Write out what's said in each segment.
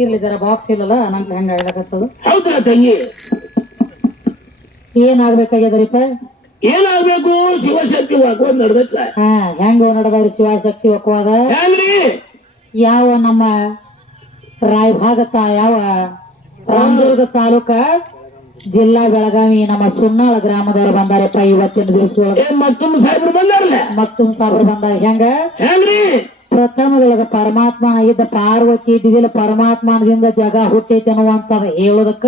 ಇರ್ಲಿ ಜರ ಬಾಕ್ಸ್ ಇಲ್ಲಲ್ಲ ನಂಗೆ ಹೆಂಗ ಆಗ್ಲಕತ್ತದ. ಹೌದಾ ತಂಗಿ? ಏನಾಗ್ಬೇಕಾಗ್ಯದ್ರಿಪ್ಪ? ಏನಾಗ್ಬೇಕು? ಶಿವಶಕ್ತಿ ವಾಕ್ವಾದ ನಡ್ದೈತ್ಲ. ಹೆಂಗ ನಡದವ್ರಿ ಶಿವಶಕ್ತಿ ಒಕ್ಕವಾದ? ಹೆಂಗ್ರಿ? ಯಾವ ನಮ್ಮ ರಾಯಭಾಗತ ಯಾವ ರಾಮದುರ್ಗ ತಾಲೂಕ ಜಿಲ್ಲಾ ಬೆಳಗಾವಿ ನಮ್ಮ ಸುನ್ನಾಳ ಗ್ರಾಮದವ್ರು ಬಂದಾರಪ್ಪ ಇವತ್ತಿನ ದಿವಸದೊಳಗ. ಮತ್ತೊಮ್ಮೆ ಸಾಹೇಬ್ರು ಬಂದಾರಲ್ಲ? ಮತ್ತೊಂದು ಸಾಬ್ರು ಬಂದಾರ. ಹೆಂಗ್ರಿ? ಪ್ರಥಮದೊಳಗ ಪರಮಾತ್ಮನಾಗಿದ್ದ ಪಾರ್ವತಿ ದಿವಿಲ ಪರಮಾತ್ಮನದಿಂದ ಜಗ ಹುಟ್ಟೈತಿ ಅನ್ನುವಂತ ಹೇಳೋದಕ್ಕ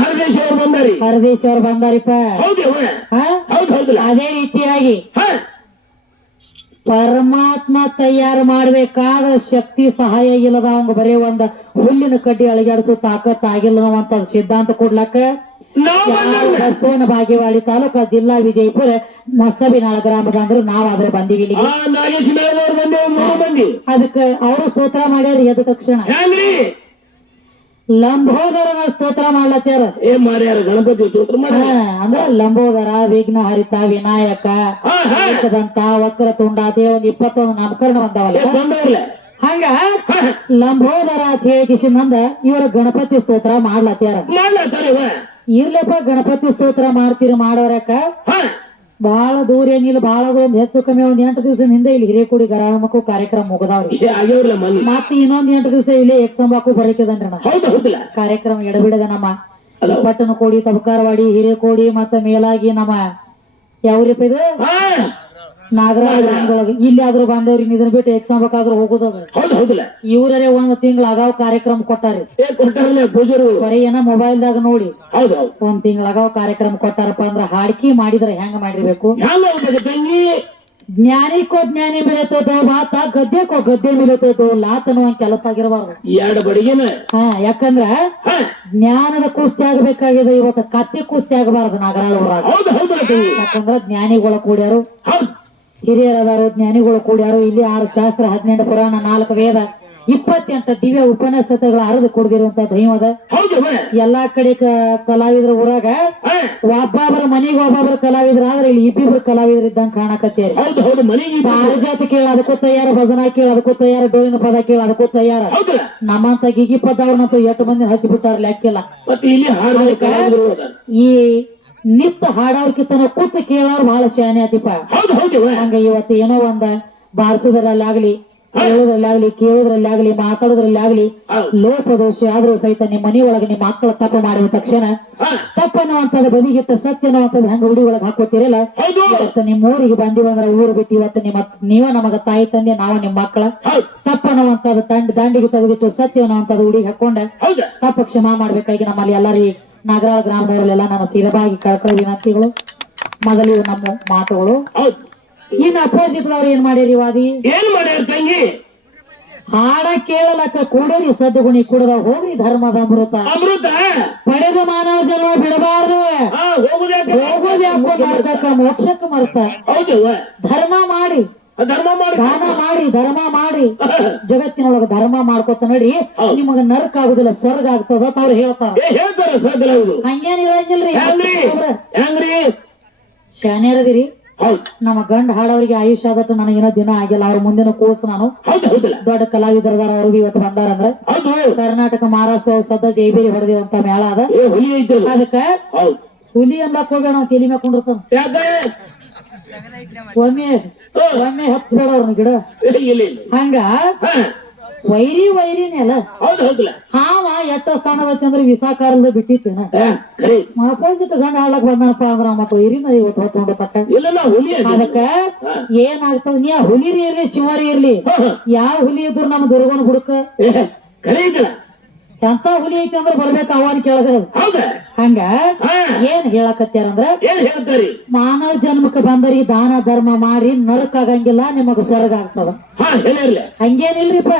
ಹರದೇಶ್ ಅವ್ರು ಬಂದಾರಿ. ಹರದೇಶ್ ಅವ್ರು ಬಂದಾರಿಪ್ಪ. ಅದೇ ರೀತಿಯಾಗಿ ಪರಮಾತ್ಮ ತಯಾರು ಮಾಡ್ಬೇಕಾದ ಶಕ್ತಿ ಸಹಾಯ ಇಲ್ಲದ ಅವಂಗ ಬರೀ ಒಂದ ಹುಲ್ಲಿನ ಕಡ್ಡಿ ಅಳಗಾಡಿಸೋ ತಾಕತ್ ಆಗಿಲ್ಲ ಅನ್ನುವಂತ ಸಿದ್ಧಾಂತ ಕೊಡ್ಲಕ್ಕ ಬಸವನ ಬಾಗೇವಾಡಿ ತಾಲೂಕ ಜಿಲ್ಲಾ ವಿಜಯಪುರ ಮಸಬಿನಾಳ ಗ್ರಾಮದ ಅಂದ್ರು ನಾವಾದ್ರೆ ಬಂದಿವಿ ಇಲ್ಲಿಗೆ. ಅದಕ್ಕ ಅವರು ಸ್ತೋತ್ರ ಮಾಡ್ಯಾರ. ಎದ್ದ ತಕ್ಷಣ ಲಂಬೋದರನ ಸ್ತೋತ್ರ ಮಾಡ್ಲತ್ಯಾರ. ಗಣಪತಿ ಸ್ತೋತ್ರ ಅಂದ್ರ ಲಂಬೋದರ, ವಿಘ್ನ ಹರಿತ, ವಿನಾಯಕ, ಏಕದಂತ, ವಕ್ರತುಂಡ ಅದೇ ಒಂದ್ 21 ನಾಮಕರಣ ಬಂದವಲ್ಲ. ಹಂಗ ಲಂಬೋದರ ಥೇಗಿಸಿಂದ ಇವ್ರ ಗಣಪತಿ ಸ್ತೋತ್ರ ಮಾಡ್ಲತ್ಯಾರ. ಇರ್ಲಪ್ಪ ಗಣಪತಿ ಸ್ತೋತ್ರ ಮಾಡ್ತೀರಿ ಮಾಡೋರಕ್ಕ ಬಹಳ ದೂರ ಏನಿಲ್ಲ. ಬಹಳ ಒಂದ್ ಹೆಚ್ಚು ಕಮ್ಮಿ ಒಂದ್ 8 ದಿವಸದ ಹಿಂದೆ ಇಲ್ಲಿ ಹಿರೇಕುಡಿ ಗರಾಮಕ್ಕೂ ಕಾರ್ಯಕ್ರಮ ಮುಗದಾವ್ರಿ. ಮತ್ತ ಇನ್ನೊಂದ್ 8 ದಿವಸ ಇಲ್ಲಿ ಎಕ್ಸಂಬಾಕು ಬರಕಿದನ್ರಿ ಕಾರ್ಯಕ್ರಮ ಎಡಬಿಡದ ನಮ್ಮ ಪಟ್ಟಣ ಕೋಡಿ, ತಬಕಾರವಾಡಿ, ಹಿರೇಕೋಡಿ ಮತ್ತ ಮೇಲಾಗಿ ನಮ್ಮ ಯಾವ್ರಿಪ್ಪ ಇದು ನಾಗರಾಜ ಗ್ರಾಮದೊಳಗ ಇಲ್ಲಿ ಆದ್ರೂ ಬಂದವ್ರಿ. ಇದನ್ನ ಬಿಟ್ಟು ಎಕ್ಸಾಂಬಕಾದ್ರೂ ಹೋಗುದದ. ಇವ್ರೇ ಒಂದ್ ತಿಂಗಳ ಅಗಾವ್ ಕಾರ್ಯಕ್ರಮ ಕೊಟ್ಟಾರಿ. ಬರೀ ಏನ ಮೊಬೈಲ್ದಾಗ ನೋಡಿ ಒಂದ್ ತಿಂಗಳ ಅಗಾವ್ ಕಾರ್ಯಕ್ರಮ ಕೊಟ್ಟಾರಪ್ಪ ಅಂದ್ರ ಹಾಡ್ಕಿ ಮಾಡಿದ್ರ ಹೆಂಗ ಮಾಡಿರ್ಬೇಕು? ಜ್ಞಾನಿಕೋ ಜ್ಞಾನಿ ಮಿಲತೋ ಮಾತ, ಗದ್ದೆಕೋ ಗದ್ದೆ ಮಿಲತೋ ಲಾತ್ ಅನ್ನುವ ಕೆಲಸ ಆಗಿರಬಾರ್ದು. ಯಾಕಂದ್ರ ಜ್ಞಾನದ ಕುಸ್ತಿ ಆಗಬೇಕಾಗಿದೆ ಇವತ್ತು, ಕತ್ತಿ ಕುಸ್ತಿ ಆಗಬಾರ್ದು ನಾಗರಾಳ ಊರಾಗ. ಯಾಕಂದ್ರ ಜ್ಞಾನಿಗಳ ಕೂಡ್ಯಾರು, ಹಿರಿಯರದಾರು, ಜ್ಞಾನಿಗಳು ಕೂಡ್ಯಾರು. ಇಲ್ಲಿ 6 ಶಾಸ್ತ್ರ, 18 ಪುರಾಣ, 4 ವೇದ, 28 ದಿವ್ಯ ಉಪನ್ಯಾಸಗಳು ಹರಿದು ಕೊಡ್ದಿರುವಂತ ದೈವದ. ಎಲ್ಲಾ ಕಡೆ ಕಲಾವಿದ್ರ ಊರಾಗ ಒಬ್ಬೊಬ್ಬರ ಮನೆಗೆ ಒಬ್ಬೊಬ್ಬರ ಕಲಾವಿದ್ರ ಆದ್ರೆ ಇಲ್ಲಿ ಇಬ್ಬಿಬ್ರು ಕಲಾವಿದ್ರ ಇದ್ದಂಗ ಕಾಣಕತ್ತೇರಿ. ಪಾರಿಜಾತ ಕೇಳ ಅದಕ್ಕೂ ತಯಾರ, ಭಜನಾ ಕೇಳ ಅದಕ್ಕೂ ತಯಾರ, ಡೋಳಿನ ಪದ ಕೇಳ ಅದಕ್ಕೂ ತಯಾರ. ನಮ್ಮಂತ ಗಿಗಿ ಪದ ಅವ್ರನ್ನಂತೂ 8 ಮಂದಿ ಹಚ್ಚಿಬಿಟ್ಟಾರ ಲೆಕ್ಕಿಲ್ಲ. ಈ ನಿತ್ತ ಹಾಡೋರ್ಕಿಂತ ಕೂತ್ ಕೇಳೋರು ಬಹಳ ಶಾನೆ ಆತಿಪ್ಪ. ಹಂಗ ಇವತ್ತು ಏನೋ ಒಂದ ಬಾರಿಸೋದ್ರಲ್ಲಿ ಆಗ್ಲಿ, ಹೇಳೋದ್ರಲ್ಲಿ ಕೇಳೋದ್ರಲ್ಲಿ ಆಗ್ಲಿ, ಮಾತಾಡೋದ್ರಲ್ಲಿ ಆಗ್ಲಿ ಲೋಪದೋಷ ಆದ್ರೂ ಸಹಿತ ನಿಮ್ಮ ಮನೆಯೊಳಗೆ ನಿಮ್ಮ ಮಕ್ಕಳ ತಪ್ಪು ಮಾಡಿದ ತಕ್ಷಣ ತಪ್ಪನ್ನುವಂಥದ್ದು ಬದಿಗಿಟ್ಟ ಸತ್ಯ ಅನ್ನುವಂಥದ್ದು ಹೆಂಗ ಹುಡಿ ಒಳಗೆ ಹಾಕೋತಿರಲ್ಲ. ಇವತ್ತು ನಿಮ್ಮ ಊರಿಗೆ ಬಂದಿವಂದ್ರ ಊರು ಬಿಟ್ಟು ಇವತ್ತು ನೀವ ನಮಗ ತಾಯಿ ತಂದೆ, ನಾವು ನಿಮ್ಮ ಮಕ್ಕಳ ತಪ್ಪನ್ನುವಂಥದ್ದು ದಂಡಿಗೆ ತೆಗೆದಿಟ್ಟು ಸತ್ಯ ಅನ್ನುವಂಥದ್ದು ಹುಡಿಗೆ ಹಾಕೊಂಡ ತಪ್ಪು ಕ್ಷಮಾ ಮಾಡ್ಬೇಕಾಗಿ ನಮ್ಮಲ್ಲಿ ಎಲ್ಲರಿಗೆ ನಾಗರಾಳ ಗ್ರಾಮದವರೆಲ್ಲ ನನ್ನ ಸಿರಬಾಗಿ ಕಳ್ಕೊಳ್ಳೋ ವಿನಂತಿಗಳು. ಮೊದಲು ನಮ್ಮ ಮಾತುಗಳು. ಇನ್ನು ಅಪೋಸಿಟ್ ಅವ್ರು ಏನ್ ಮಾಡ್ಯಾರಿ ವಾದಿ? ಏನ್ ಮಾಡ್ಯಾರ ತಂಗಿ? ಹಾಡ ಕೇಳಲಕ್ಕ ಕೂಡರಿ ಸದ್ಗುಣಿ ಕುಡದ ಹೋಗ್ರಿ ಧರ್ಮದ ಅಮೃತ ಪಡೆದು ಮಾನವ ಜನ್ಮ ಬಿಡಬಾರ್ದು. ಹೋಗೋದ್ಯಾಕೋ ನರಕಕ್ಕ ಮೋಕ್ಷಕ್ಕ ಮರ್ತ. ಧರ್ಮ ಮಾಡಿ, ದಾನ ಮಾಡಿ, ಧರ್ಮ ಮಾಡಿ ಜಗತ್ತಿನೊಳಗ ಧರ್ಮ ಮಾಡ್ಕೊತ ನಡಿ, ನಿಮಗ ನರಕ ಆಗುದಿಲ್ಲ ಸ್ವರ್ಗ ಆಗ್ತದ ಅವ್ರು ಹೇಳ್ತಾರ. ಹಂಗೇನಿರಂಗಿಲ್ರಿ. ಶಾನ್ಯಾರದಿರಿ. ನಮ್ಮ ಗಂಡ ಹಾಡೋರಿಗೆ ಆಯುಷ್ಯ ಆಗತ್ತ. ನನಗೇನೋ ದಿನ ಆಗಿಲ್ಲ. ಅವ್ರ ಮುಂದಿನ ಕೋರ್ಸ್ ನಾನು ದೊಡ್ಡ ಕಲಾವಿದರದಾರ. ಅವ್ರಿಗೆ ಇವತ್ತು ಬಂದಾರಂದ್ರ ಕರ್ನಾಟಕ ಮಹಾರಾಷ್ಟ್ರ ಸದ್ದ ಜೈಬೇರಿ ಹೊಡೆದಿರುವಂತ ಮೇಳ ಅದ. ಅದಕ್ಕ ಹುಲಿ ಎಂಬಕ್ ಹೋಗ ನಾವು ತಲಿ ಮೇಕೊಂಡಿರ್ತಾನ. ಒಮ್ಮೆ ಹತ್ಸ್ಬೇಡ ಅವ್ರನ್ನ ಗಿಡ. ಹಂಗ ವೈರಿನೇ ಅಲ್ಲ. ಹಾವ ಎಟ್ಟ ಸ್ಥಾನದೈತಿ ಅಂದ್ರೆ ವಿಸಾಕಾರದ ಬಿಟ್ಟಿತ್ತೇನ. ಅಪೋಸಿಟ್ ಗಂಡ ಹಾಡ್ಲಕ್ ಬಂದನಪ್ಪ ಅಂದ್ರ ಮತ್ತ ವೈರಿನ ಇವತ್ತು ಹೊತ್ಕೊಂಡ ತಕ್ಕ. ಅದಕ್ಕ ಏನಾಗ್ತದ, ನೀ ಹುಲಿರಿ ಇರ್ಲಿ ಶಿವರಿ ಇರ್ಲಿ, ಯಾವ ಹುಲಿ ಇದ್ರು ನಮ್ಮ ದುರ್ಗನ ಬುಡಕ ಎಂತ ಹುಲಿ ಐತಿ ಅಂದ್ರ ಬರ್ಬೇಕ ಅವನ್ ಕೆಳಗ. ಹಂಗ ಏನ್ ಹೇಳಕತ್ಯಾರಂದ್ರ ಮಾನವ ಜನ್ಮಕ್ಕೆ ಬಂದರಿ ದಾನ ಧರ್ಮ ಮಾಡಿ ನರಕ ಆಗಂಗಿಲ್ಲ, ನಿಮಗ ಸ್ವರ್ಗ ಆಗ್ತದ. ಹಂಗೇನಿಲ್ರಿಪ್ಪ.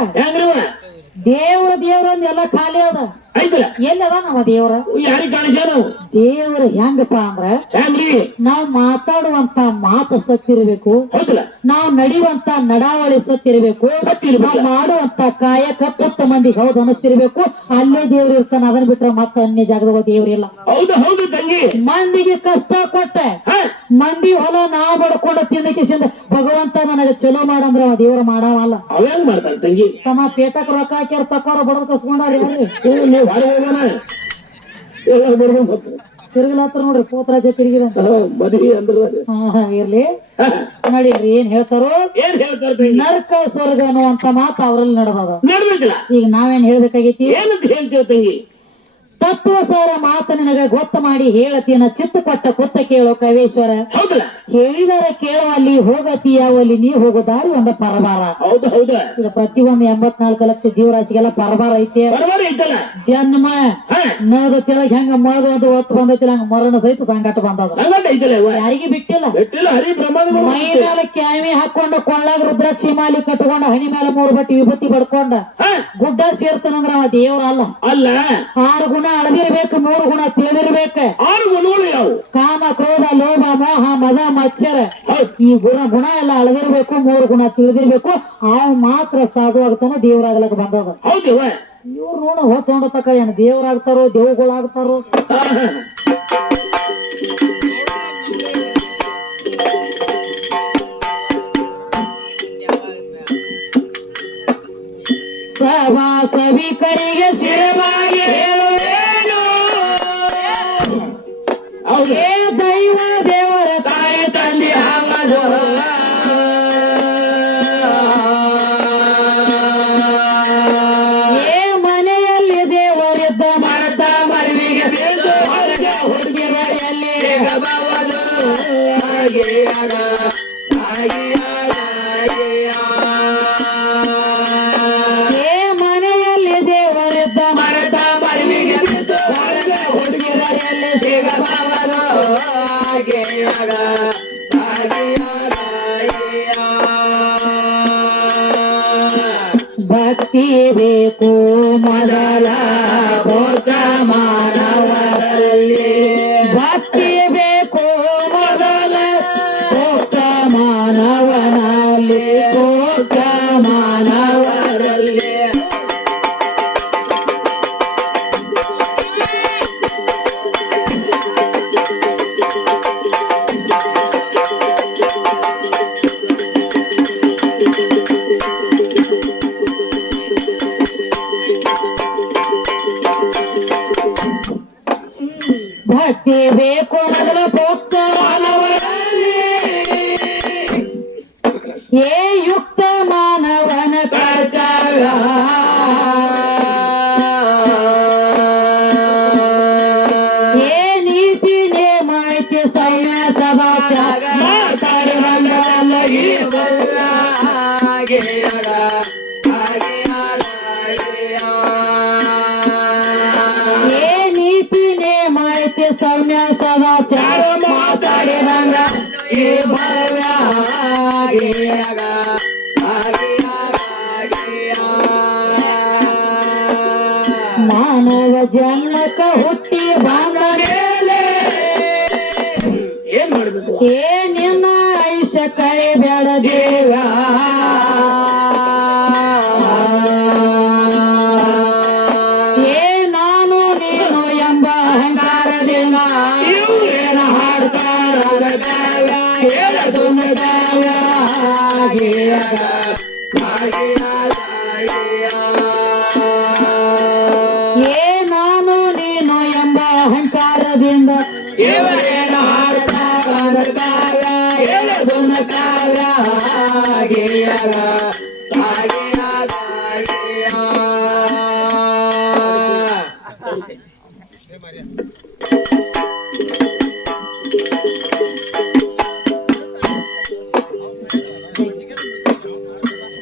ದೇವ್ರ ಅಂದ್ ಎಲ್ಲಾ ಖಾಲಿ ಅದ. ಐತಲ್ಲ ಎಲ್ಲದ ನಮ್ಮ ದೇವ್ರ ಯಾರಿಗ್ ಕಾಣಿಸ ನಾವು ದೇವ್ರ ಹೆಂಗಪ್ಪ ಅಂದ್ರ ಹೆಂಗ್ರಿ ನಾವ್ ಮಾತಾಡುವಂತ ಮಾತು ಸತ್ತಿರ್ಬೇಕು, ಹೌದಲ್ಲ ನಾವ್ ನಡೆಯುವಂತ ನಡಾವಳಿ ಸತ್ತಿರ್ಬೇಕು, ನಾವ್ ಮಾಡುವಂತ ಕಾಯಕ ಪುಟ್ಟ ಮಂದಿ ಹೌದು ಅನಿಸ್ತಿರ್ಬೇಕು. ಅಲ್ಲೇ ದೇವ್ರ ಇರ್ತಾನ, ಅದನ್ನ ಬಿಟ್ರೆ ಮತ್ತೆ ಅನ್ಯ ಜಾಗದಾಗ ದೇವ್ರಿಲ್ಲ. ಹೌದು ಹೌದು ತಂಗಿ, ಮಂದಿಗೆ ಕಷ್ಟ ಕೊಟ್ಟ ಮಂದಿ ಹೊಲ ನಾವ್ ಬಡ್ಕೊಂಡ ತಿನ್ನಕಿಸಿಂದ ಭಗವಂತ ನನಗ ಚಲೋ ಮಾಡಂದ್ರ ಅವ ದೇವ್ರ ಮಾಡವಲ್ಲ. ಅವೇನ್ ಮಾಡ್ತಾನೆ ತಂಗಿ? ತಮ್ಮ ಪೇಟಕ್ ರೊಕ್ಕ ಹಾಕ್ಯಾರ ತಕ್ಕೋರ ಬಡದ್ ಕಸ್ಕೊಂಡಾರ ಯಾರ್ರಿ ನೀವು ಹೊರಗೆ ಎಲ್ಲ ಬರ್ಬೋದು ತಿರುಗಲಾತ್ರ ನೋಡ್ರಿ ಪೋತ್ರಾಜ ತಿರುಗಿದ ಮದ್ವಿ ಅಂದ್ರ ಇರ್ಲಿ ನಡೀರಿ. ಏನ್ ಹೇಳ್ತಾರೋ ಏನ್ ಹೇಳ್ತಾರೆ ನರ್ಕ ಸ್ವರ್ಗ ಅನ್ನುವಂತ ಮಾತು ಅವ್ರಲ್ಲಿ ನಡೆದದ. ನಡ್ಬೇಕಿಲ್ಲ, ಈಗ ನಾವೇನ್ ಹೇಳ್ಬೇಕಾಗೈತಿ? ಏನಂತ ಹೇಳ್ತೇವ ತಂಗಿ? ತತ್ವಸಾರ ಮಾತ ನಿನಗ ಗೊತ್ತ ಮಾಡಿ ಹೇಳತೀನ, ಚಿತ್ತ ಕೊಟ್ಟ ಕೊತ್ತ ಕೇಳೋ ಕವೇಶ್ವರ. ಹೌದಲ್ಲ, ಹೇಳಿದಾರ ಕೇಳುವಲ್ಲಿ ಹೋಗತೀಯಾವಲ್ಲಿ ನೀ ಹೋಗೋ ದಾರಿ ಒಂದ ಪರಬಾರ. ಹೌದು ಹೌದಾ, ಇದು ಪ್ರತಿಯೊಂದು 84 ಲಕ್ಷ ಜೀವರಾಶಿಗೆಲ್ಲ ಪರಬಾರ ಐತಿ. ಐತಲ್ಲ ಜನ್ಮ ನಗದ ತಿಳಗ್ ಹೆಂಗ ಮರದ ಒಂದು ಹೊತ್ತು ಬಂದೈತಿಲ್ಲ ಹಂಗ ಮರಣ ಸಹಿತ ಸಂಕಟ ಬಂದದ. ಯಾರಿಗೆ ಬಿಟ್ಟಿಲ್ಲ. ಹರಿ ಬ್ರಹ್ಮಾಂಡ ಮೈ ಮೇಲೆ ಕ್ಯಾಮಿ ಹಾಕೊಂಡ ಕೊಳ್ಳಾಗ ರುದ್ರಾಕ್ಷಿ ಮಾಲಿ ಕಟ್ಕೊಂಡ ಹಣಿ ಮೇಲೆ 3 ಬಟ್ಟಿ ವಿಭೂತಿ ಬಡ್ಕೊಂಡ ಗುಡ್ಡ ಸೇರ್ತಾನಂದ್ರ ಅವ ದೇವ್ರ ಅಲ್ಲ. ಅಲ್ಲ 6 ಗುಣ ಅಳದಿರ್ಬೇಕು, 3 ಗುಣ ತಿಳಿದಿರ್ಬೇಕ. 6 ಗುಣಗಳು ಯಾವ? ಕಾಮ, ಕ್ರೋಧ, ಲೋಭ, ಮೋಹ, ಮದ, ಮತ್ಸರ. ಈ ಗುಣ ಎಲ್ಲ ಅಳದಿರ್ಬೇಕು, 3 ಗುಣ ತಿಳಿದಿರ್ಬೇಕು. ಅವ್ ಮಾತ್ರ ಸಾಧು ಆಗ್ತಾನ, ದೇವ್ರಾಗ್ಲಕ್ ಬಂದದ. ಹೌದವ, ಇವ್ರು ನೋಡ ಹೊತ್ತೊಂಡತಕ್ಕ ಏನ್ ದೇವ್ರಾಗ್ತಾರೋ ದೇವ್ಗಳಾಗ್ತಾರೋ. ಸಭಾ ಸಭಿಕರಿಗೆ ಶಿರವಾಗಿ ಹೇಳುವೇನು, ಏ ದೈವ ದೇವರ ತಾಯಿ ತಂದೆ ಹಮದು. ಏ ಮನೆಯಲ್ಲಿ ದೇವರಿದ್ದ ಮರದ ಮರವಿಗೆ ಬಿದ್ದು ಹೊರಗೆ ಹುಡುಗಿರೆಯಲ್ಲಿ ಗಬವದು. ಏ ಮನೆಯಲ್ಲಿ ದೇವರಿದ್ದ ಮರದ ಮರವಿಗೆ ಬಿದ್ದು ಹೊರಗೆ ಹುಡುಗಿರೆಯಲ್ಲಿ ಸಿಗಬಾರದು. ಭಕ್ತಿ ಬೇಕು ಮೊದಲ ಭೋಗ ಮಾನವರಲ್ಲಿ, ಭಕ್ತಿ ಬೇಕು ಮೊದಲ ಭೋಗ ಮಾನವನಲ್ಲಿ, ಭೋಗ ಮಾನವರಲ್ಲಿ. ಭಕ್ತಿ ಬೇಕು ಮೊದಲ ಭೋಕ್ತ ಮಾನವರಲ್ಲಿ, ಏ ಯುಕ್ತ ಮಾನವನ ಕರ್ತವ್ಯ. ಏ ನೀತಿ ನೇಮ ಐತಿ ಸೌಮ್ಯ ಸಭಾಚಾರ ಸೌಮ್ಯ ಸದಾಚಾರ ಮಾತಾಡಿದಂಗ ಈ ಭವ್ಯ ಮಾನವ ಜನ್ಮಕ ಹುಟ್ಟಿ ಬಂದ ಮೇಲೆ ಏನ್ ಮಾಡ್ಬೇಕು? ಏ ನಿನ್ನ ಆಯುಷ್ಯ ಕಳೆಬೇಡ ದೇವ. ಏ ನಾನು ನೀನು ಎಂಬ ಅಹಂಕಾರದಿಂದ ಇವರೇನ ಹಾಡ್ತಾರ ಕಾವ್ಯ ಹೇಳದುನ ಕಾವ್ಯ.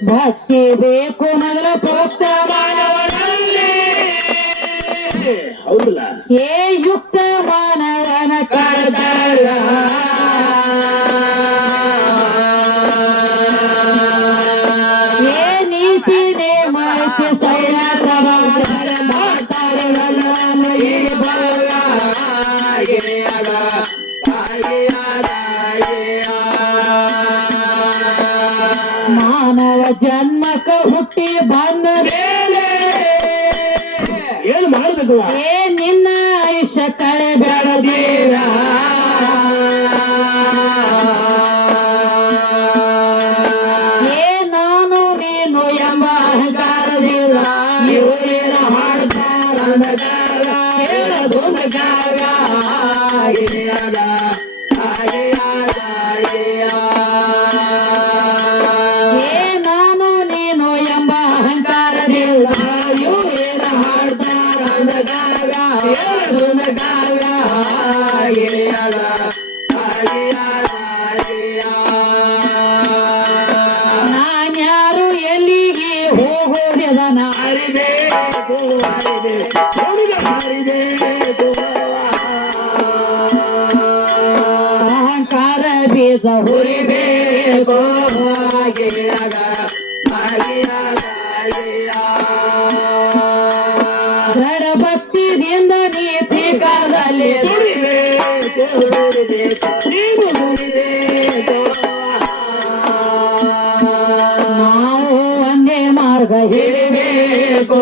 ಭಕ್ತಿ ಬೇಕು ಮೊದಲ ಪ್ರೋಕ್ತ ಮಾನವನಲ್ಲಿ, ಹೌದಲ್ಲ, ಏ ಯುಕ್ತ ಮಾನವನ ಕರ್ತವ್ಯ. ಏ ನೀತಿ ನೇಮ ಐತಿ ಸೌಮ್ಯ ಸಭಾಚಾರ ಮಾತಾಡಿದ ಮಾಡ್ತವ ಏ ನಿನ್ನ ಆಯುಷ್ಯ ಕಳೆ ಬೆಳದೀರ ಏ ನಾನು ನೀನು ಎಂಬ ಅಹಂಕಾರದಿಲ್ಲ ಇವರೇನ ಹಾಡ್ತಾರ ಹೇಳದೊಂದ ಕಾವ್ಯ ಆಗಿಯಾದ ಆಗಿಯಾದ ಏ ನಾನು ನೀನು ಎಂಬ ಅಹಂಕಾರದಿಲ್ಲ ಇವರೇನ ಹಾಡ್ತಾರ ಕಾವ್ಯ ಹೇಳದೊಂದ ಕಾವ್ಯ ಆಗಿಯಾದ ನಾನ್ಯಾರು ಎಲ್ಲಿಗೆ ಹೋಗೋದನ ಅರಿಬೇಕು ಅರಿಬೇಕು ಅಹಂಕಾರ ಬೀಜ ಹುರಿಬೇಕು ದೃಢ ಭಕ್ತಿದಿಂದ ನೀತಿ ಕಾಲದಲ್ಲಿ ನಾವು ಒಂದೇ ಮಾರ್ಗ ಹಿಡಿಬೇಕು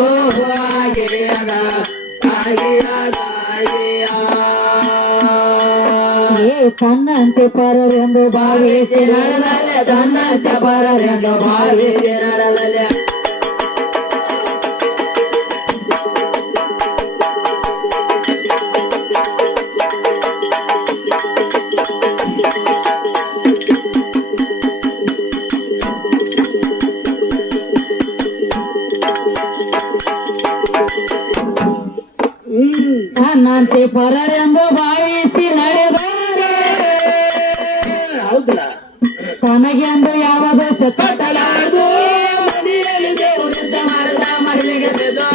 ಏ ತನ್ನಂತೆ ಪರರೆಂದು ಭಾವಿಸಿ ನಡೆದಲೆ ತನ್ನಂತೆ ಬರಲೆಂದು ಭಾವಿಸಿ ನಡೆದಲೆ ತನ್ನಂತೆ ಪರರೆಂದು ಭಾವಿಸಿ ನಡೆದರೆ ಹೌದಲ್ಲ ತನಗೆಂದು ಯಾವುದು ಕಟ್ಟಲಾರದು ಮನೆಯಲ್ಲಿ ದೇವರಿದ್ದ ಮರದ ಮಡಿಲಿಗೆ ಬಿದ್ದು